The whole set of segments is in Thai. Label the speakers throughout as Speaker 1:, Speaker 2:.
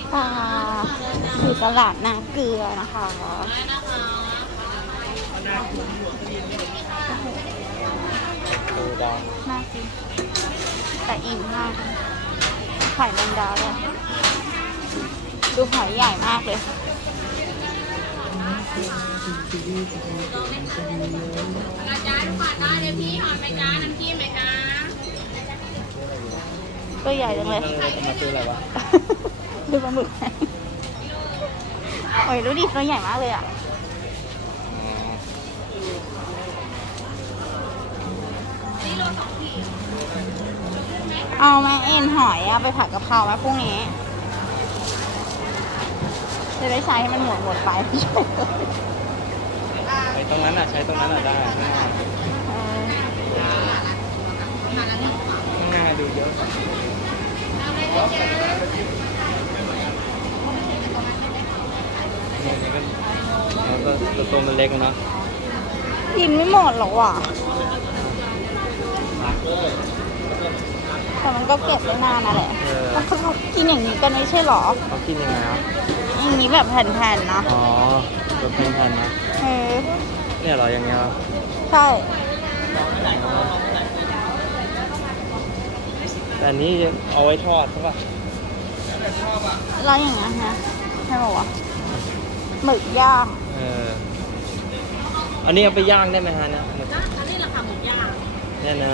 Speaker 1: ปลาอยู่ตลาดนาเกลือนะคะน่ากินแต่อิ่มมากหอยแมงดาเลยดูหอยใหญ่มากเลย
Speaker 2: จ้าลูกค้าได้เดี๋ยวพี่หอยไหมจ้าน้ำจิ้มไหมจ้า
Speaker 1: ตัวใหญ่จังเลย
Speaker 3: มาซื้ออะไรวะ
Speaker 1: ดูปลาหมึกโอ้ยดูดิตัวใหญ่มากเลยอ่ะเอาไหมเอ็นหอยอะไปผัดกะเพราไหมพรุ่งนี้จะได้ใช้ให้มันหมดไป
Speaker 3: ไอ้ตรงนั้นอ่ะใช้ตรงนั้นอ่ะได้ข้างหน้าดูเยอะนี่ก็ตัวมันเล็กเนาะ
Speaker 1: กินไม่หมดหรอกว่ะแต่มันก็เก็บได้นานนะแหละเขากินอย่างนี้กันไม่ใช่หรอ
Speaker 3: เขากินยังไงครับ
Speaker 1: อย่างนี้แบบแผ่นๆนะ
Speaker 3: อ๋อตัวเป็นพันนะ เนี่ยเหรออย่างเงี้ย
Speaker 1: ใช่
Speaker 3: แต่อันนี้เอาไว้ทอดใช่ป่ะ
Speaker 1: แล้วอย่างเงี้ยฮะใช่ป่าวะหมึกย่าง
Speaker 3: อันนี้เอาไปย่างได้ไหมฮะเนี่ย
Speaker 2: อันนี้ราคาหมูย่าง
Speaker 3: เนี่ยนะ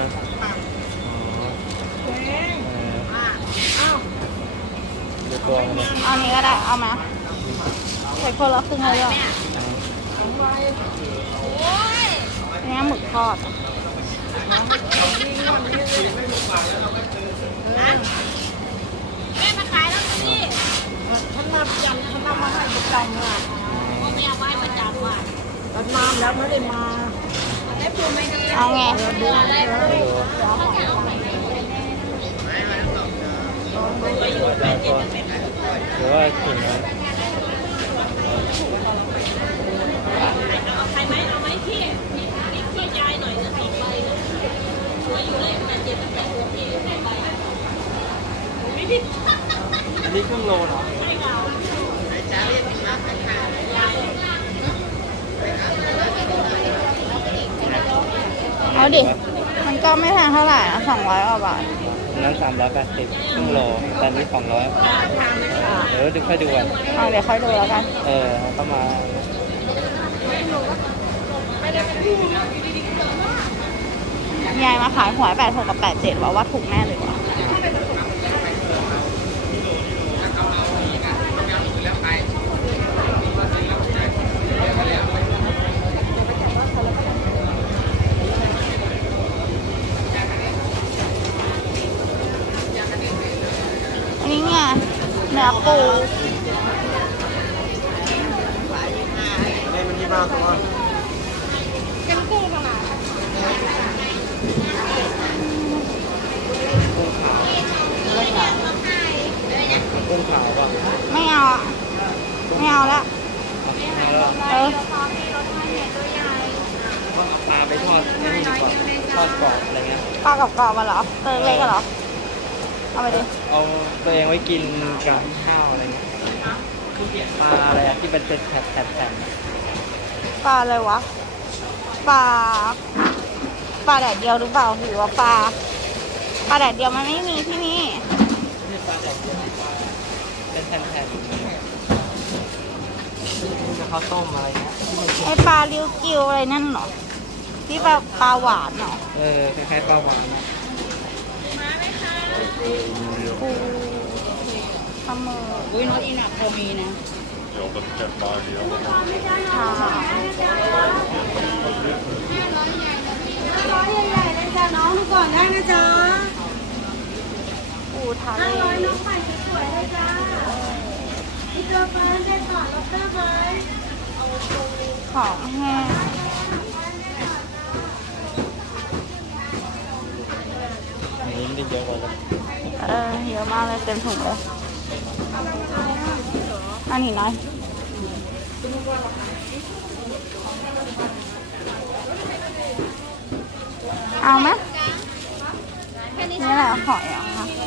Speaker 3: เดี๋ยวตัวมันเนี่ย
Speaker 1: เอานี้ก็ได้ เอามาใส่คนละครึ่งเลยอ่ะอันนี้หมึกทอด
Speaker 2: แม่มาขายแล้วสิฉันมาประจำฉันนำมาให้ประจำอ่ะไม่เอาไว้ประจำอ่ะฉันมาแล้วไม่ได้มาได้พูดไม่ดี
Speaker 1: เอาไง
Speaker 3: ไม่รู้หรือว่าถึงนะ
Speaker 2: เอาใครไหมเอาไหมพี่พี่ยายหน่อยจะ2 ใบนะสวยอยู่เลยแต่เจ็บตั้งแต่หัวพี่2 ใบไม่ผิด
Speaker 3: อันนี้ครึ่งโลเหรอ
Speaker 1: เอาดิ มันก็ไม่แพงเท่าไหร่นะ200 กว่าบาท
Speaker 3: นั้น380ครึ่งโลแต่นี้200เดี๋ยวค่อยดูกัน
Speaker 1: เอาเดี๋ยวค่อยดูแล้วกัน
Speaker 3: เข้ามา
Speaker 1: ยายมาขายหวย86 กับ 87ว่าถูกแน่เลยว่ะอันนี้ไงเนื้อปู
Speaker 3: มันที่บ้านตัว
Speaker 1: เป็นกุ้งขนาด
Speaker 3: กุ้งขาวป่ะ
Speaker 1: ไม่เอาอะไม่เอาแล้วเออ
Speaker 3: ปลาไปทอดนี่ดีกว่าทอดกรอบอะไรเงี้ย
Speaker 1: ปลากรอบๆมาเหรอเติมเล็กกันเหรอ เอาไปดิ
Speaker 3: เอาตัวเองไว้กินกับข้าวอะไรเงี้ยปลาอะไรอะที่เป็นเศษแผ่น
Speaker 1: ปลาอะไรวะ ปลา ปลาแดดเดียวหรือเปล่าหรือว่าปลาแดดเดียวมันไม่มีที่นี่
Speaker 3: นี่ปลาแบบเป็นแผ่นๆจะข้าวต้มอะไรเงี้ย
Speaker 1: ไอปลาริวกิวอะไรนั่นเหรอ ที่ปลาหวานเหรอ
Speaker 3: คล้ายๆปลาหวานนะ
Speaker 1: ปูปลาหมึก
Speaker 2: อุ้ยโน้ตอีน่ะพอมีนะ
Speaker 1: ค่ะ
Speaker 2: ใหญ่ๆเลยจ้ะน้องดูก่อนได้นะจ๊ะ
Speaker 1: ปูทะเล
Speaker 2: น้องใหม่สวยๆเลยจ้าอีกเกลือไปได้ก่อนแล้วเกลือไป
Speaker 1: ของแห้ง
Speaker 3: อันนี้ไม่ได้เยอะกว่าเลย
Speaker 1: เยอะมากเลยเต็มถุงเลย อันนี้น้อย เอาไหมนี่แหละหอยอ่ะค่ะ